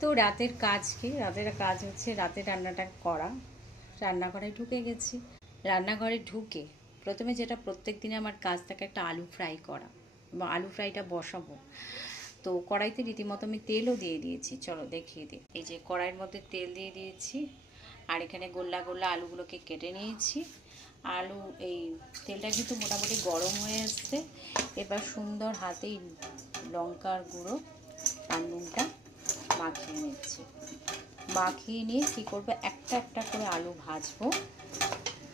তো রাতের কাজ কি? রাতের কাজ হচ্ছে রাতে রান্নাটা করা। রান্নাঘরে ঢুকে গেছি। রান্নাঘরে ঢুকে প্রথমে যেটা প্রত্যেক দিনে আমার কাজ থাকে একটা আলু ফ্রাই করা, এবং আলু ফ্রাইটা বসাবো। তো কড়াইতে রীতিমতো আমি তেলও দিয়ে দিয়েছি, চলো দেখিয়ে দিই। এই যে কড়াইয়ের মধ্যে তেল দিয়ে দিয়েছি, আর এখানে গোল্লা গোল্লা আলুগুলোকে কেটে নিয়েছি। আলু এই তেলটা কিন্তু মোটামুটি গরম হয়ে আসছে। এবার সুন্দর হাতেই লঙ্কার গুঁড়ো আর নুনটা মাখিয়ে নিচ্ছি। মাখিয়ে নিয়ে কী করবো, একটা একটা করে আলু ভাজবো।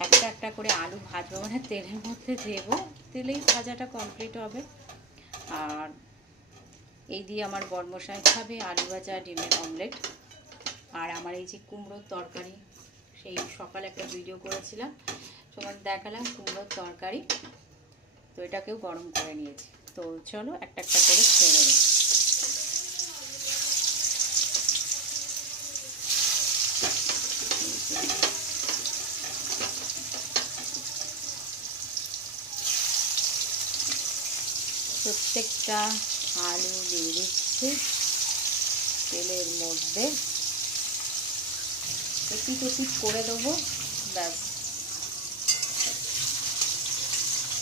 একটা একটা করে আলু ভাজবো মানে তেলের মধ্যে দেবো, তেলেই ভাজাটা কমপ্লিট হবে। আর এই দিয়ে আমার বরমশাই খাবে আলু ভাজা ডিমের অমলেট। আর আমার এই যে কুমড়োর তরকারি, সেই সকালে একটা ভিডিও করেছিলাম, তোমার দেখালাম কুমড়োর তরকারি, তো এটাকেও গরম করে নিয়েছি। তো চলো একটা একটা করে ছেড়ে দিই। প্রত্যেকটা আলু দিয়ে দিচ্ছি তেলের মধ্যে, এপিট ওপিট করে দেবো, ব্যাস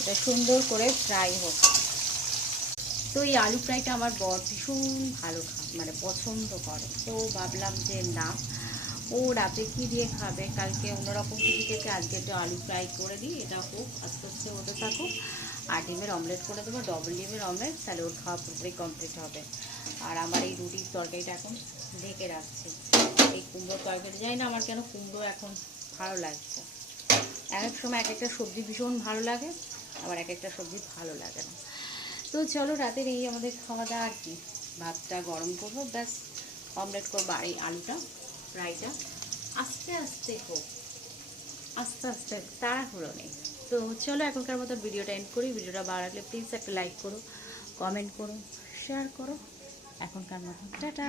এটা সুন্দর করে ফ্রাই হোক। তো এই আলু ফ্রাইটা আমার বর ভীষণ ভালো মানে পছন্দ করে। তো ভাবলাম যে না, ও রাতে কী দিয়ে খাবে, কালকে অন্যরকম কিছু থেকে আজকে একটু আলু ফ্রাই করে দিই, এটা হোক, আস্তে আস্তে হতে থাকুক। আর ডিমের অমলেট করে দেবো, ডবল ডিমের অমলেট, তাহলে ওর খাওয়া পুরোপুরি কমপ্লিট হবে। আর আমার এই রুটির তরকারিটা এখন ঢেকে রাখছি। এই কুমড়োর তরকারি, জানি না আমার কেন কুমড়ো এখন ভালো লাগছে। এক এক সময় এক একটা সবজি ভীষণ ভালো লাগে, আবার এক একটা সবজি ভালো লাগে না। তো চলো রাতের এই আমাদের খাওয়া দাওয়া। আর কি, ভাতটা গরম করবো, ব্যাস অমলেট করবো। আর এই আলুটা ফ্রাইটা আস্তে আস্তে হোক, আস্তে আস্তে, তাড়াহুড়ো নেই। তো চলো এখনকার মতো ভিডিওটা এন্ড করি। ভিডিওটা ভালো লাগলে প্লিজ একটা লাইক করো, কমেন্ট করো, শেয়ার করো। এখনকার মতো টাটা।